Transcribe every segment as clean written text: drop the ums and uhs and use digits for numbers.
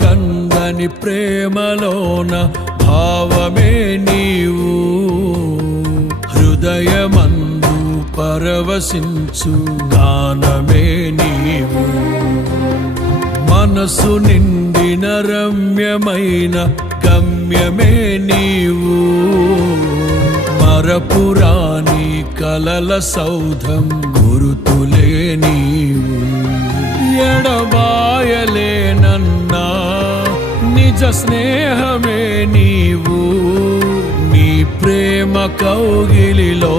కందని ప్రేమలోన భావమే నీవు, హృదయమందు పరవశించు గానమే నీవు. మనసు నిండిన రమ్యమైన గమ్యమే నీవు, మరపురాని కలల సౌధం గురుతులే నీవు. ఎడబాయలేనన్నా నిజ స్నేహమే నీవు, నీ ప్రేమ కౌగిలిలో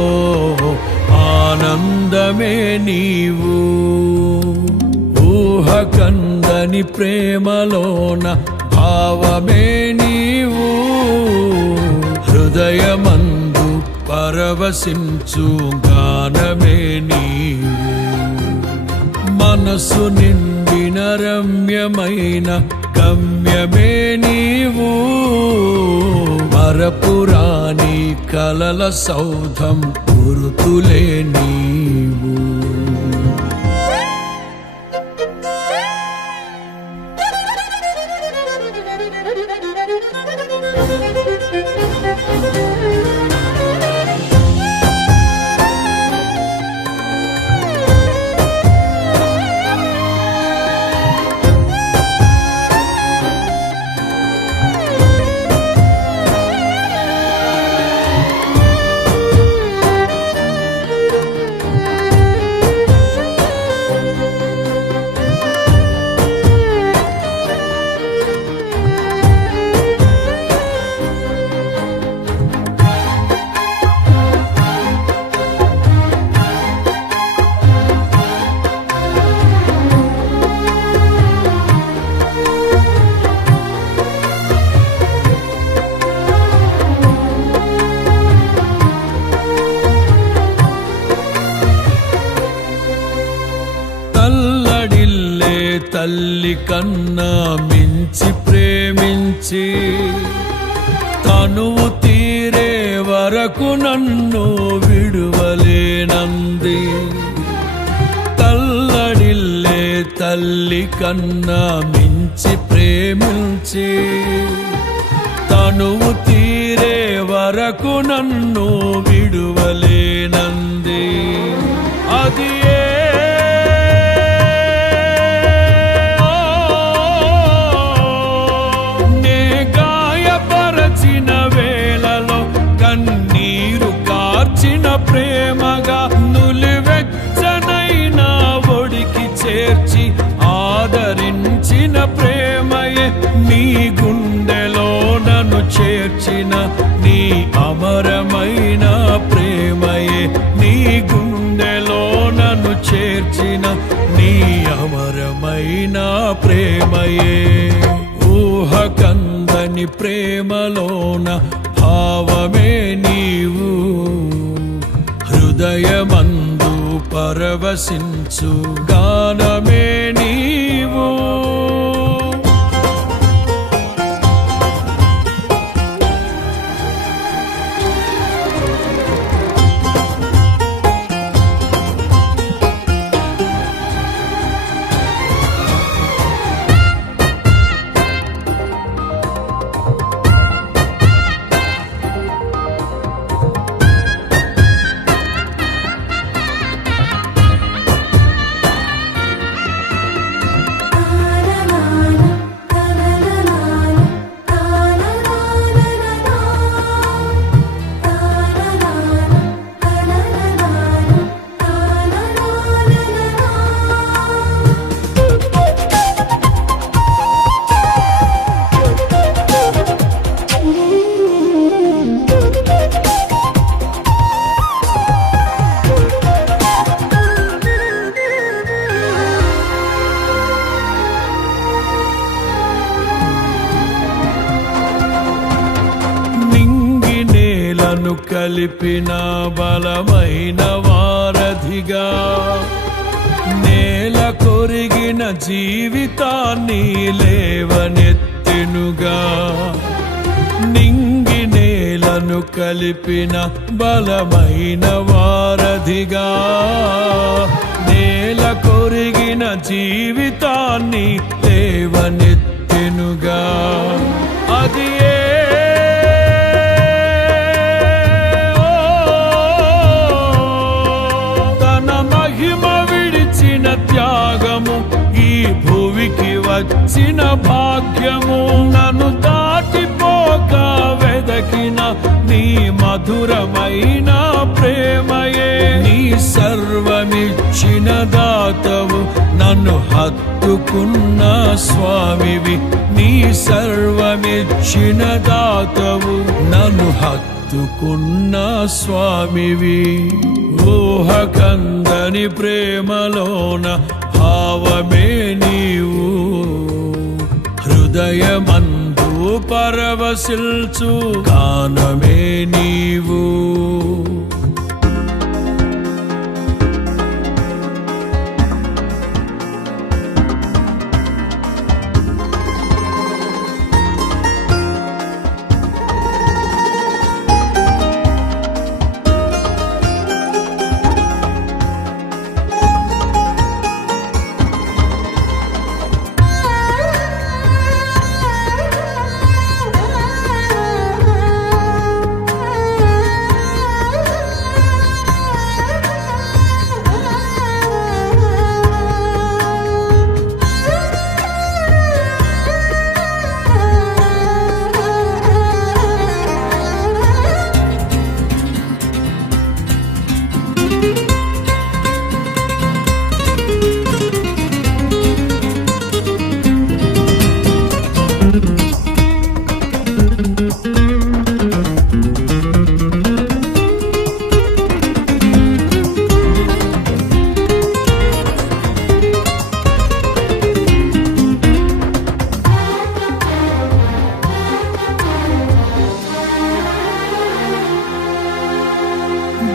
ఆనందమే నీవు. ఊహ కందని ప్రేమలోన భావమే నీవు, హృదయమందు పరవశించు గానమే నీవు. మనసు నిండిన రమ్యమైన గమ్యమే నీవు, మరపురాని కలల సౌధం గురుతులే నీవు. తల్లి కన్నా మించి ప్రేమించి తనువు తీరే వరకు నన్ను విడువలేనంది. తల్లడిల్లే తల్లి కన్నా మించి ప్రేమించి తనువు తీరే వరకు నన్ను విడువలేనంది. అది ప్రేమగా నులివెచ్చనైనా ఒడికి చేర్చి ఆదరించిన ప్రేమయే, నీ గుండెలో నన్ను చేర్చిన నీ అమరమైన ప్రేమయే, నీ గుండెలో నన్ను చేర్చిన నీ అమరమైన ప్రేమయే. ఊహ కందని ప్రేమలోన భావమే నీవు, హృదయమందు పరవశించు గానమే నీవు. కలిపిన బలమైన వారధిగా, నేల కొరిగిన జీవితాన్ని లేవనెత్తెనుగా. నింగి నేలను కలిపిన బలమైన వారధిగా, నేల కొరిగిన జీవితాన్ని లేవనెత్తెనుగా. విడిచెనుగా. అది తన మహిమ విడిచిన త్యాగము, ఈ భూమికి వచ్చిన భాగ్యము. నన్ను దాటిపోక వెదకిన నీ మధురమైన ప్రేమయే. నీ సర్వమిచ్చిన దాతవు, నన్ను హత్తుకున్న స్వామివి. నీ సర్వమిచ్చిన దాతవు, నన్ను హత్తుకున్న స్వామివి. ఊహకందని ప్రేమలోన భావమే నీవు, హృదయమందు పరవశిల్చు గానమే నీవు.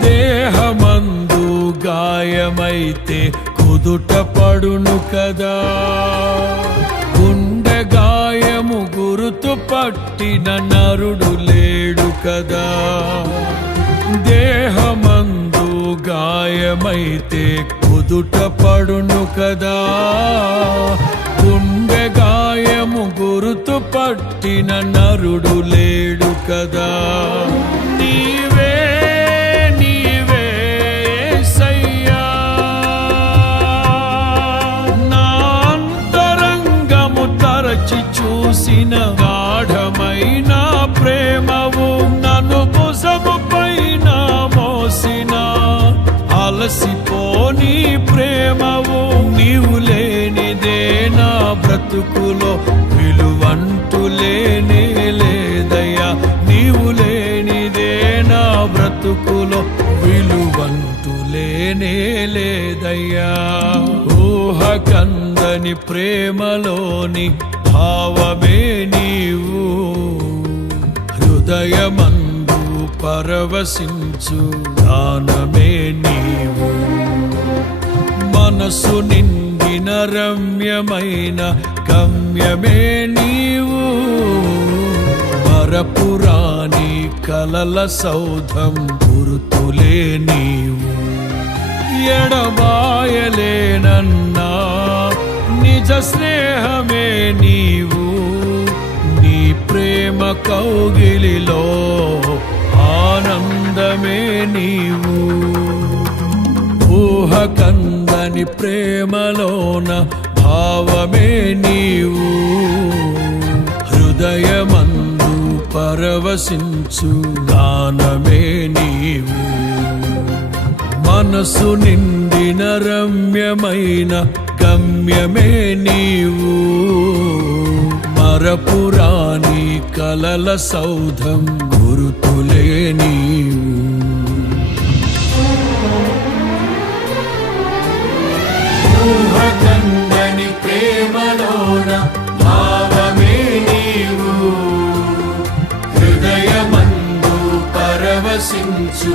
దేహమందు గాయమైతే కుదుట పడును కదా, గుండె గాయము గురుతు పట్టిన నరుడు లేడు కదా. దేహమందు గాయమైతే కుదుట పడును కదా, గుండె గాయము గురుతు పట్టిన నరుడు లేడు కదా. నీవే చూసిన గాఢమైన ప్రేమవు, నన్ను భుజము పైన మోసిన అలసిపోని ప్రేమవు. నీవు లేనిదే నా బ్రతుకులో విలువంటూ లేనే లేదయ్యా. నీవు లేనిదే నా బ్రతుకులో విలువంటూ లేనే లేదయ్యా. ఊహకందని ప్రేమలోని భావమే నీవు, హృదయమందు పరవశించు గానమే నీవు. మనసు నిండిన రమ్యమైన గమ్యమే నీవు, మరపురాని కలల సౌధం గుర్తులే నీవు. ఎడబాయలేనన్నా నిజ స్నేహమే నీవు, నీ ప్రేమ కౌగిలిలో ఆనందమే నీవు. ఊహకందని ప్రేమలోన భావమే నీవు, హృదయమందు పరవశించు గానమే నీవు. మనసు నిండిన రమ్యమైన గమ్యమే నీవు, మరపురాని కలల సౌధం గురుతులే నీవు. ఊహకందని ప్రేమలోన భావమే నీవు, హృదయమందు పరవశించు